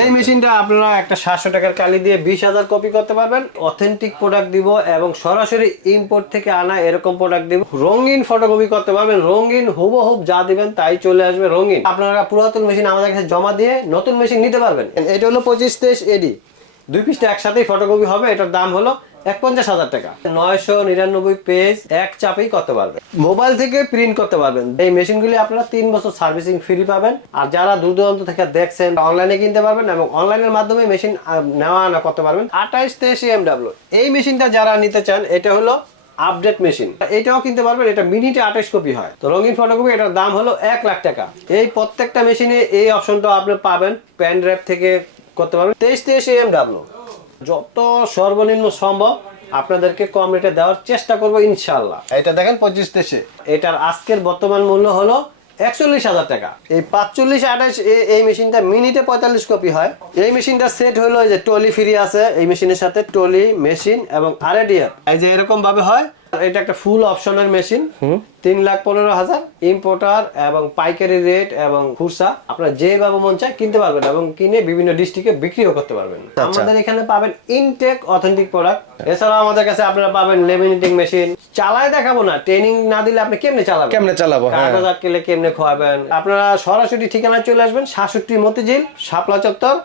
এই মেশিনটা আপনারা একটা সাতশো টাকার কালি দিয়ে বিশ হাজার কপি করতে পারবেন। অথেন্টিক প্রোডাক্ট দিব এবং সরাসরি ইম্পোর্ট থেকে আনা এরকম প্রোডাক্ট দিব। রঙিন ফটোকপি করতে পারবেন। রঙিন হুবহুব যা দিবেন তাই চলে আসবে রঙিন। আপনারা পুরাতন মেশিন আমাদের কাছে জমা দিয়ে নতুন মেশিন নিতে পারবেন। এটা হলো পঁচিশ তেইশ এডি দুই পিসটা একসাথেই ফটোকপি হবে। এটার দাম হলো এক পঞ্চাশ হাজার টাকা। নয়শো নিরানব্বই পেজ, এক চাপেই করতে পারবেন। মোবাইল থেকে প্রিন্ট করতে পারবেন। এই মেশিনগুলি আপনারা তিন বছর সার্ভিসিং ফ্রি পাবেন। আর যারা দূর দূরান্ত থেকে দেখছেন অনলাইনে কিনতে পারবেন এবং অনলাইনের মাধ্যমে মেশিন নেওয়া আনা করতে পারবেন। আঠাইশ তেইশ এমডাব্লিউ এই মেশিনটা যারা নিতে চান, এটা হলো আপডেট মেশিন এটাও কিনতে পারবেন, এটা মিনিটে আঠাশ কপি হয়। তো রঙিন ফটোকপি এটার দাম হলো এক লাখ টাকা। এই প্রত্যেকটা মেশিনে এই অপশনটা আপনি পাবেন। প্যান ড্রাইভ থেকে করতে পারবেন। তেইশ তেইশ এমডাব্লিউ যত সর্বনিম্ন সম্ভব আপনাদেরকে কম রেটে দেওয়ার চেষ্টা করব ইনশাল্লাহ এটা দেখেন পঁচিশ দেশে। এটার আজকের বর্তমান মূল্য হলো একচল্লিশ হাজার টাকা। এই পাঁচচল্লিশ আঠাশ এই মেশিনটা মিনিটে পঁয়তাল্লিশ কপি হয়। এই মেশিনটা সেট হলো যে টলি ফ্রি আছে এই মেশিনের সাথে টলি মেশিন এবং আরএডিআর এই যে এরকম ভাবে হয় এটা একটা ফুল অপশনের মেশিন তিন লাখ পনেরো হাজার ইম্পোর্টার এবং পাইকারি রেট এবং খুচরা। আপনারা যেভাবে মন চায় কিনতে পারবেন এবং কিনে বিভিন্ন ডিস্ট্রিক্টে বিক্রিও করতে পারবেন। আমাদের এখানে পাবেন ইনটেক অথেন্টিক প্রোডাক্ট এছাড়াও আমাদের কাছে আপনারা পাবেন লেমিনেটিং মেশিন চালায় দেখাবো না ট্রেনিং না দিলে আপনি কেমনে চালাবেন? কেমনে চালাবো? হ্যাঁ। কাগজ আটকেলে কেমনে খোয়াবেন? আপনারা সরাসরি ঠিকানায় চলে আসবেন সাতষট্টি মতিঝিল শাপলা চত্বর।